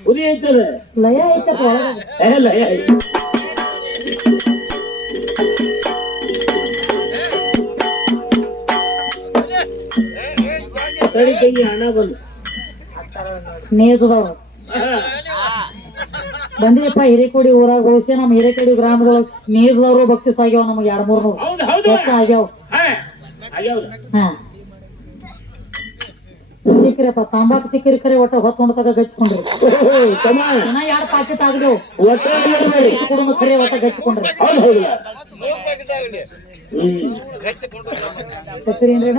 ಉರಿ ಐತದ ಲಯ ಐತಪ್ಪ ಲಯ ತಡಿ ತೆಗಿ ಹಣ ಬಂದು ನೇಜದವ್ರು ಬಂದಿಯಪ್ಪ ಹಿರೇಕೋಡಿ ಊರಾಗ ಹೋಗಿ ನಮ್ಮ ಹಿರೇಕೋಡಿ ಗ್ರಾಮದೊಳಗ ನೇಜದವ್ರು ಬಕ್ಷಿಸ್ ಆಗ್ಯಾವ ನಮಗೆ 200-300 ಹೌದು ಹೌದು ಹೆಚ್ಚ ಆಗ್ಯಾವ. ಹಾ ತಿಕ್ಕಿರಪ್ಪ ತಂಬಾಕು ತಿಕ್ಕಿರಿ ಕರೆ ಒಟ್ಟ ಹೊತ್ತು ತಗ ಗಚ್ಕೊಂಡ್ರಿ ಇನ್ನ 2 ಪಾಕೆಟ್ ಆಗ್ಲೇವು ಕುಡುಂಬ ಕರೆ ಒಟ್ಟ ಗಚ್ಕೊಂಡ್ರಿ. ಹೌದು ಹೌದು ಹೆಸರೇನ್ರಿ?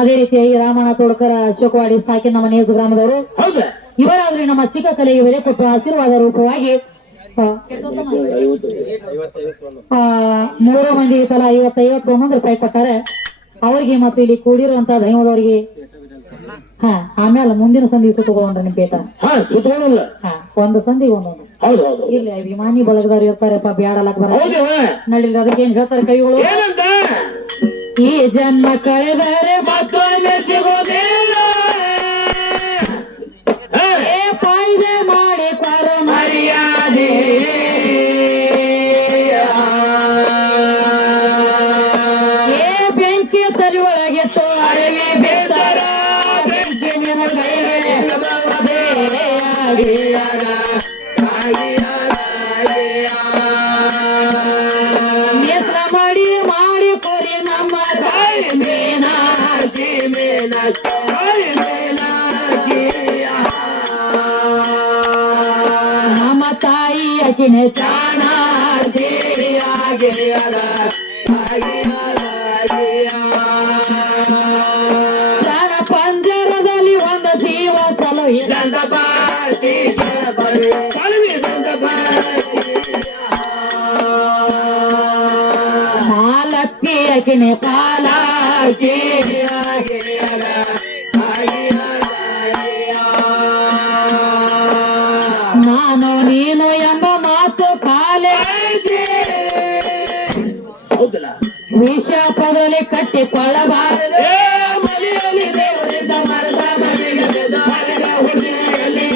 ಅದೇ ರೀತಿಯಾಗಿ ರಾಮಣ್ಣ ತೋಡ್ಕರ ಅಶೋಕವಾಡಿ ಸಾಕಿ ನಮ್ಮ ನೇಜು ಗ್ರಾಮದವರು ಹೌದಾ ಇವರಾದ್ರೆ ನಮ್ಮ ಚಿಕ್ಕ ಕಲೆಗೆ ಬೆಲೆ ಕೊಟ್ಟು ಆಶೀರ್ವಾದ ರೂಪವಾಗಿ 3 ಮಂದಿ ತಲಾ 50-51 ರೂಪಾಯಿ ಕೊಟ್ಟಾರೆ ಅವ್ರಿಗೆ ಮತ್ತು ಇಲ್ಲಿ ಕೂಡಿರುವಂತ ದೈವದವರಿಗೆ. ಹಾ ಆಮೇಲೆ ಮುಂದಿನ ಸಂಧಿ ಸುತ್ತಕೊಂಡ್ರೆ ನಿಮ್ ಪೇಟ ಒಂದು ಸಂಧಿಗೆ ಒಂದೊಂದು ಹೌದು ಹೌದು ಇಲ್ಲಿ ಅಭಿಮಾನಿ ಬಳಗದವ್ರು ಇರ್ತಾರಪ್ಪ ಬ್ಯಾಡಲಕ್ ಬರ ಹೌದು ನಡಿಲ್ಲ ಅದಕ್ಕೆ ಏನ್ ಹೇಳ್ತಾರೆ ಕೈಗಳು. ಏನಂತ ಈ ಜನ್ಮ ಕಳೆದರೆ ಮತ್ತೊಮ್ಮೆ ಸಿಗೋದಿಲ್ಲ ಕಾಯ್ದೆ ಮಾಡಿ ಕರ ಮರ್ಯಾದೆ ಬೆಂಕಿ ತಲೆ ಒಳಗಿತ್ತು ಅಡವಿ ಬೇದರ ಬೆಂಕಿ ನಿನ ಕೈಗೆ ಮೆಸ್ಲ ಮಾಡಿ ಮಾಡಿ ಕೊರಿ ನಮ್ಮ ತಾಯಿ ಮೀನಾಕ್ಷಿ ನಮ್ಮ ತಾಯಿ ಅಕಿನೆ ಚಾಣಾಕ್ಷಿ ಪ್ರಾಣ ಪಂಜರದಲ್ಲಿ ಒಂದು ಜೀವ ಸಲುಹಿದಂತ ಬಾಸಿ ಮಾಲಕ್ಕಿ ಅಕಿನೆ ಪಾಲಾಕ್ಷಿ ನಾನು ನೀನು ಎಂಬ ಮಾತು ಕಾಲೇ ಹೌದಲ್ಲ ವಿಷ ಪದಲಿ ಕಟ್ಟಿಕೊಳ್ಳಬಾರದು ಮನೆಯಲ್ಲಿ ದೇವರಿಂದ ಮರದ ಮನೆಗೆ ಮರದ ಹುಟ್ಟಿನಲ್ಲಿ